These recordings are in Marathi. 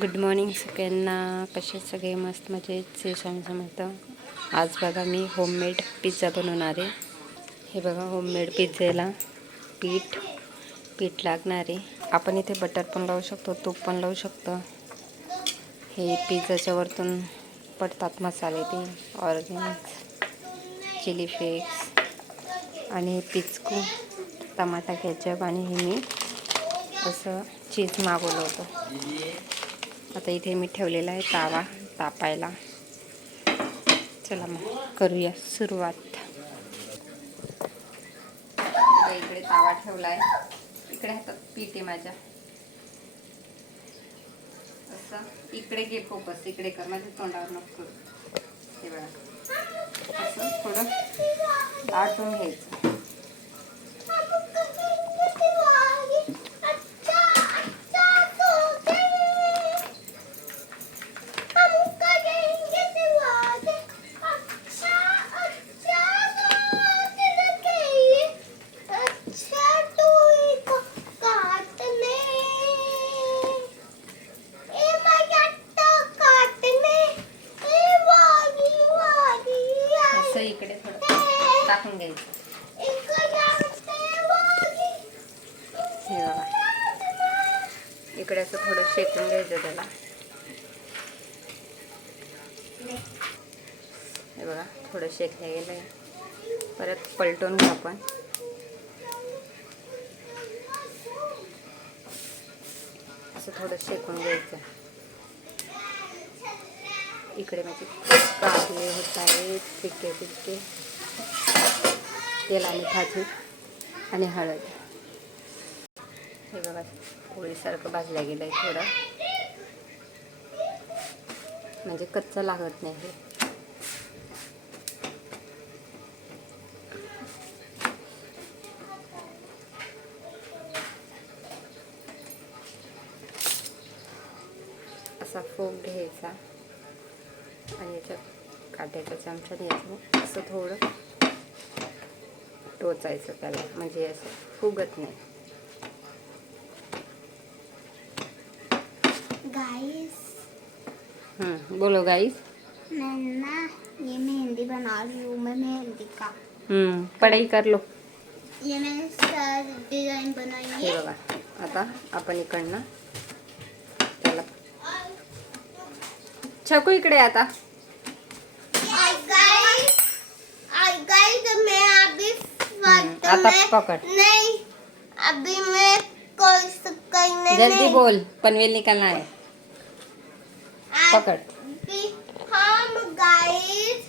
गुड मॉर्निंग सगळ्यांना. कसे सगळे? मस्त मजेत. जे स्वामी समर्थ आज बघा मी होममेड पिझ्झा बनवणार आहे. हे बघा होममेड पिझ्झेला पीठ पीठ लागणार आहे. आपण इथे बटर पण लावू शकतो तूप पण लावू शकतो. हे पिझ्झाच्या वरतून पडतात मसाले ते ऑर्गॅनिक चिली फ्लेक्स आणि हे पिचकू टमाटा केचप आणि हे मी असं चीज मागवलं होतं. आता इथे मी ठेवलेला आहे तावा तापायला. चला मग करूया सुरुवात. इकडे तावा ठेवला आहे इकडे हातात पीठ आहे माझ्या. असं इकडे घे फोकस इकडे कर. माझ्या तोंडावर नको हे बघा. असं थोडं दाटून घ्यायचं. घ्यायचं इकडे असं थोडं शेकून घ्यायचं त्याला. हे बघा थोडं शेकलं गेलं परत पलटून घ्या आपण. असं थोडं शेकून घ्यायचं. इकडे म्हणजे माझे काढले होत आहेत फिक्के फिक्के तेल आणि भाजी आणि हळद. हे बघा पोळीसारखं भाजलं गेलं आहे थोडं. म्हणजे कच्चं लागत नाही हे. असा फोक घ्यायचा आणि याच्यात काट्याच्या चमच्याने याचं असं थोडं टोचायचं त्याला म्हणजे असं फुगत नाही. गाइस बोलो गाईस मैं ना ये मेहंदी बना रही हूँ मैं मेहंदी का. हम्म, पढ़ाई कर लो. ये डिजाइन बनाई है. बघा आता आपण इकडनं त्याला छकू इकडे आता. गाइस और गाइस मैं अभी हम्म, फट आता पकड़। नहीं अभी मैं कोर्स करने जल्दी बोल पनवेल निकालना है। पकड़। हम गाइस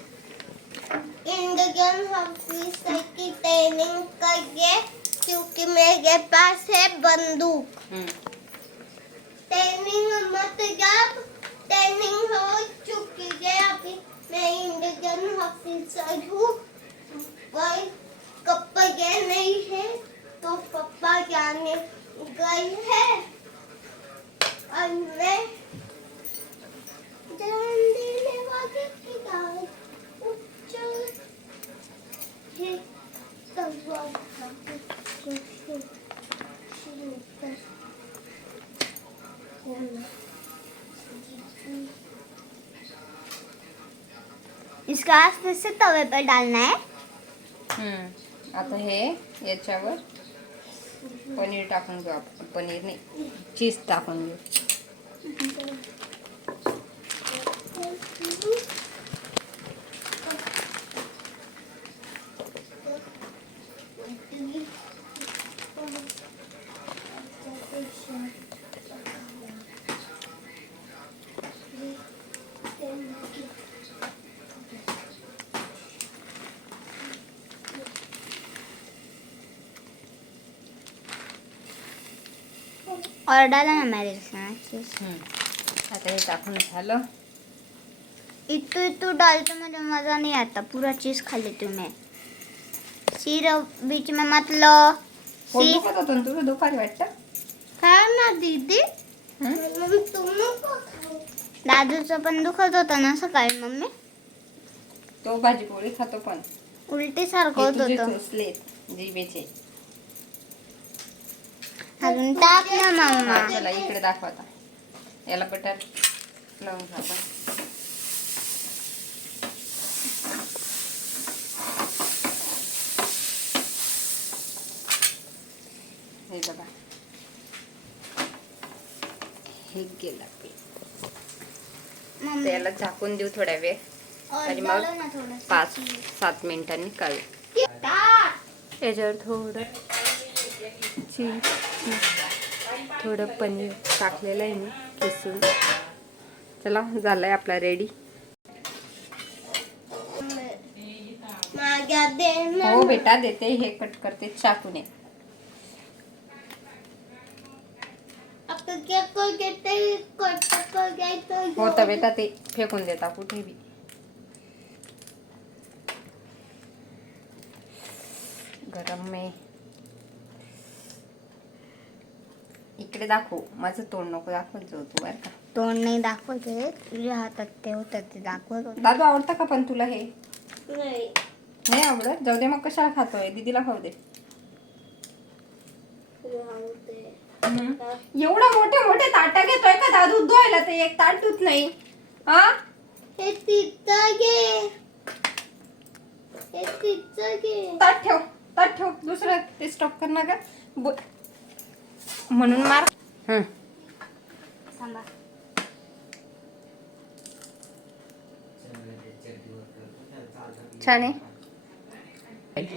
इंडियन ऑफ़िस की ट्रेनिंग करिए क्योंकि मेरे पास है बंदूक। हम्म, ट्रेनिंग मतलब ट्रेनिंग हो चुकी है अभी। मैं इंडियन ऑफिसर हूँ पर कपड़े नहीं है तो जाने गए हैं। और मैं इसका आस्ते से तवे पर डालना है। हम्म. आता हे याच्यावर पनीर टाकून घेऊ आपण. पनीर नाही चीज टाकून घेऊ. और डाला ना मेरे साथ हम्म. आता हे टाकून झालं. इतू इतू डालते मुझे मज़ा नहीं आता. पूरा चीज़ खा लेती हूँ मैं सिर्फ बीच में मत लो पोट सी दुखत होतं तुझं दुपारी वाटतं? खा ना दीदी? दादूचं पण दुखत होतं ना सकाळी मम्मी? तो भाजी पोळी खातो पण. उलटी सारखं होत होतं. जिभेचे. अजून टाक ना मम्मा चला इकडे दाखव आता. याला बटाट लावून आपण. हे बघा. हे गेला त्याला झाकून देऊ थोड्या वेळ. आणि मग पाच सात मिनिटांनी काढू. याच्यावर थोडं चीज थोडं पनीर टाकलेलं आहे मी किसून. चला झालंय आपला रेडी. हो बेटा देते. हे कट करते चाकूने. घ्यायचं हो बेटा ते फेकून देता कुठे बी. गरम आहे. इकडे दाखव. माझं तोंड नको दाखवत जाऊ तू बरं का? तोंड नाही दाखवते तुझ्या हातात ते होतं ते दाखवत होते. दादू आवडतं का पण तुला हे? नाही. नाही आवडत? जाऊ दे मग कशाला खातोय? दीदीला खाऊ दे. एवढा मोठे मोठे ताटा घेतोय का दादू? धुवायला ते एक ताट धुत नाही. हा? हे तिथं घे. हे तिथं घे. ताट ठेव. ताट ठेव. दुसरं ते स्टॉप कर ना का ब- म्हणून मार. हं. थांबा. छान आहे.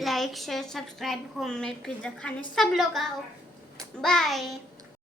Like share subscribe homemade pizza खाने सब लोग आओ. बाय